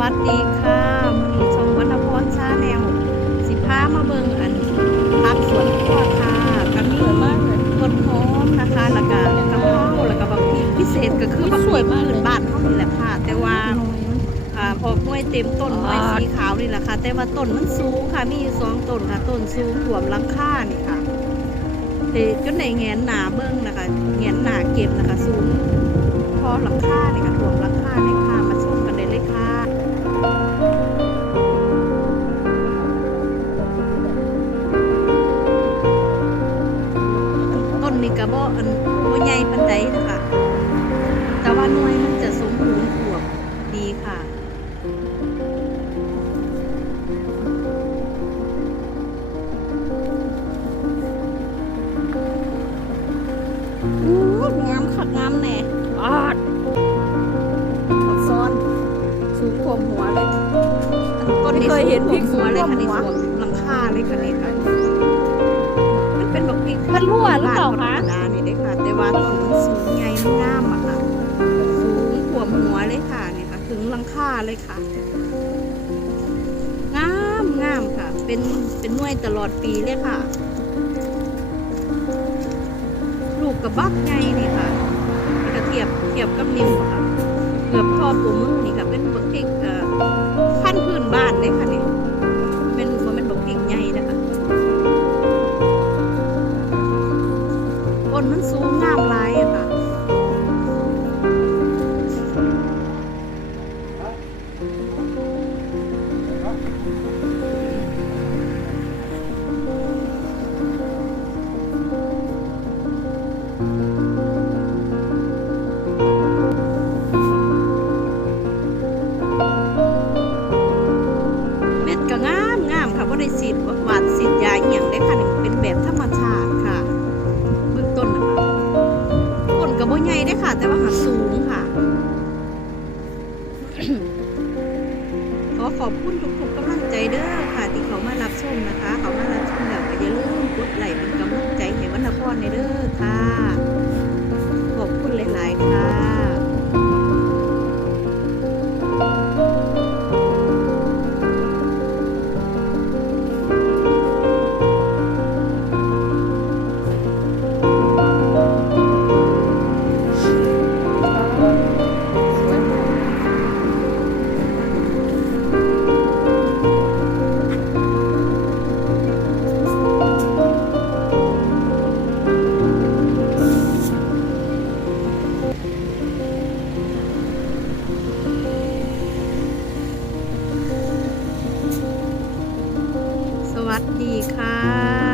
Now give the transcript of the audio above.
วัสดีค่ะมือนี้ชมวรรณพรชาแนวสิพามาเบิงอันพักสวนครัวค่ะก็มีต้นหอมนะคะแล้วก็กะเพราแล้วก็บักพริกพิเศษก็คือบักพริกพื้นบ้านเฮานี่แหละค่ะ แต่ว่าอออกหน่วยเต็มต้นหน่วยสีขาวนี่แหละค่ะ แต่ว่าต้นมันสูงค่ะมีอยู่สองต้นค่ะต้นสูงถ่วมลังค่านี่ค่ะแต่จนในแงนหนาเบิ่งนะคะแงนหนาเก็บนะคะสูงพอหลังค่าเนี่ยกระถ่วงหลัง กระบอกอันบ่ใหญ่ปันไดนะคะแต่ว่าหน่วยมันจะสมบูรณ์อวบดีค่ะอู้งามคักงามแหน่อาดอักซ้อนสูงท่วมหัวเลยอันต้นนี้เคยเห็นพริกสูงท่วมหัวเลยค่ะสูงท่วมหัวในสวนหลังคาเลยค่ะนี่ค่ะ มันเป็นแบบพริกมันรั่วหรือเปล่าคะธรรมดานี่เด้ค่ะ แต่ว่าต้นมันสูงใหญ่มันงามอะค่ะ สูงท่วมหัวเลยค่ะนี่ค่ะ ถึงหลังคาเลยค่ะ งามงามค่ะ เป็นเป็นหน่วยตลอดปีเลยค่ะ ลูกกับบักไงนี่ค่ะนี่ก็เทียบเทียบกับนิ้วค่ะ เกือบพอตัวมือนี่ค่ะ เป็นบักพริกเอ่อ เม็ดก็งามงามค่ะว่าได้สีดหวานสีดยาอหย่างได้ค่ะเป็นแบบธรรมชาติค่ะเบื้องต้นนะคะต้นก็บ่ใหญ่ได้ค่ะ แต่ว่าหาสูงค่ะ ขอขอบคุณทุกๆกำลังใจเด้อค่ะ ที่เขามารับชมนะคะ เขามารับชมแล้วก็อย่าลืมกดไลค์เป็นกำลังใจให้วรรณพรในเด้อค่ะ ค่ะ